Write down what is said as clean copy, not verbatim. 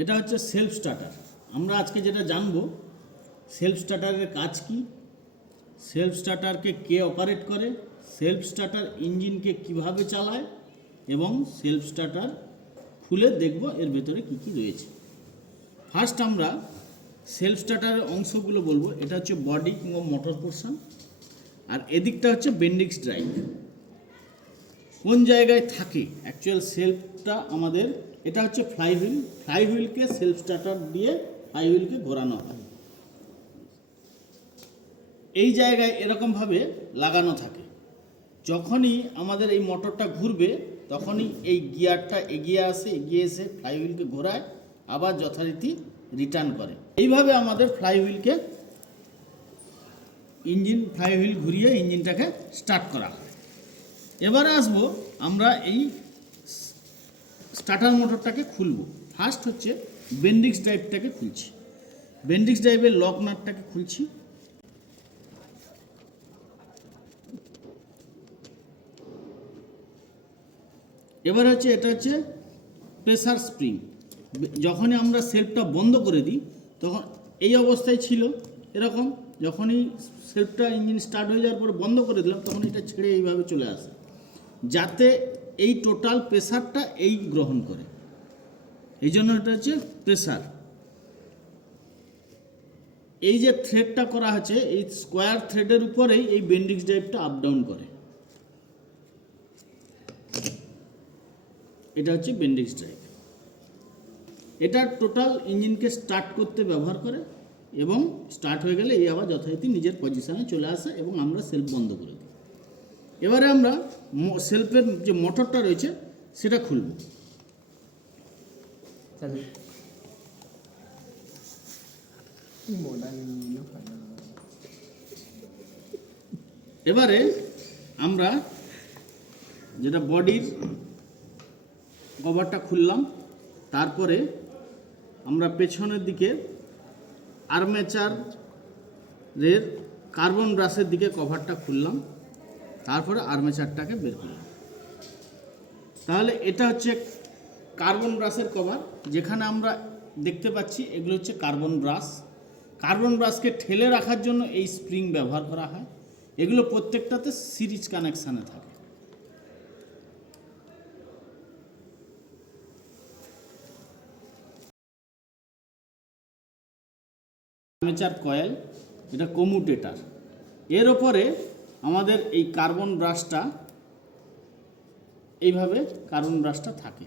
এটা হচ্ছে self starter. আমরা আজকে যেটা জানবো সেলফ স্টার্টারের কাজ কি, সেলফ স্টার্টারকে কে অপারেট করে, সেলফ স্টার্টার ইঞ্জিনকে কিভাবে চালায় এবং সেলফ স্টার্টার খুলে দেখব এর ভেতরে কি কি রয়েছে। ফার্স্ট আমরা সেলফ স্টার্টারের অংশগুলো বলবো। এটা হচ্ছে বডি কিংবা মোটর পোর্শন, আর এদিকটা হচ্ছে বেন্ডিক্স ড্রাইভ। কোন জায়গায় থাকে অ্যাকচুয়াল সেলফটা আমাদের, এটা হচ্ছে ফ্লাইহুইল। ফ্লাইহুইলকে সেলফ স্টার্টার দিয়ে ফ্লাইহুইলকে ঘোরানো হয়। এই জায়গায় এরকমভাবে লাগানো থাকে। যখনই আমাদের এই মোটরটা ঘুরবে তখনই এই গিয়ারটা এগিয়ে আসে, এগিয়ে এসে ফ্লাইহুইলকে ঘোরায়, আবার যথারীতি রিটার্ন করে। এইভাবে আমাদের ফ্লাইহুইলকে ফ্লাইহুইল ঘুরিয়ে ইঞ্জিনটাকে স্টার্ট করা হয়। এবারে আসবো আমরা এই স্টার্টার মোটরটাকে খুলব। ফার্স্ট হচ্ছে বেন্ডিক্স ড্রাইভটাকে খুলছি। বেন্ডিক্স ড্রাইভের লক নাটটাকে খুলছি। এবার হচ্ছে এটা হচ্ছে প্রেসার স্প্রিং। যখনই আমরা সেলফটা বন্ধ করে দিই তখন এই অবস্থায় ছিল এরকম, যখনই সেলফটা ইঞ্জিন স্টার্ট হয়ে যাওয়ার পর বন্ধ করে দিলাম তখন এটা ছেড়ে এইভাবে চলে আসে, যাতে এই টোটাল প্রেসারটা এই গ্রহণ করে। এই জন্য এটা হচ্ছে প্রেসার। এই যে থ্রেডটা করা হচ্ছে এই স্কোয়ার থ্রেডের উপরেই এই বেন্ডিক্স ড্রাইভটা আপ ডাউন করে। এটা হচ্ছে বেন্ডিক্স ড্রাইভ। এটা টোটাল ইঞ্জিনকে স্টার্ট করতে ব্যবহার করে এবং স্টার্ট হয়ে গেলে এই আবার যথারীতি নিজের পজিশনে চলে আসে এবং আমরা সেলফ বন্ধ করে দিই। এবারে আমরা সেলফের যে মোটরটা রয়েছে সেটা খুলব। এবারে আমরা যেটা বডির কভারটা খুললাম, তারপরে আমরা পেছনের দিকে আর্মেচারের কার্বন ব্রাশের দিকে কভারটা খুললাম, তারপরে আর্মেচারটাকে বের করলাম। তাহলে এটা হচ্ছে কার্বন ব্রাশের কভার। যেখানে আমরা দেখতে পাচ্ছি এগুলো হচ্ছে কার্বন ব্রাশ। কার্বন ব্রাশকে ঠেলে রাখার জন্য এই স্প্রিং ব্যবহার করা হয়। এগুলো প্রত্যেকটাতে সিরিজ কানেকশানে থাকে। আর্মেচার কয়েল, এটা কমিউটেটর। এর ওপরে আমাদের এই কার্বন ব্রাশটা, এইভাবে কার্বন ব্রাশটা থাকে।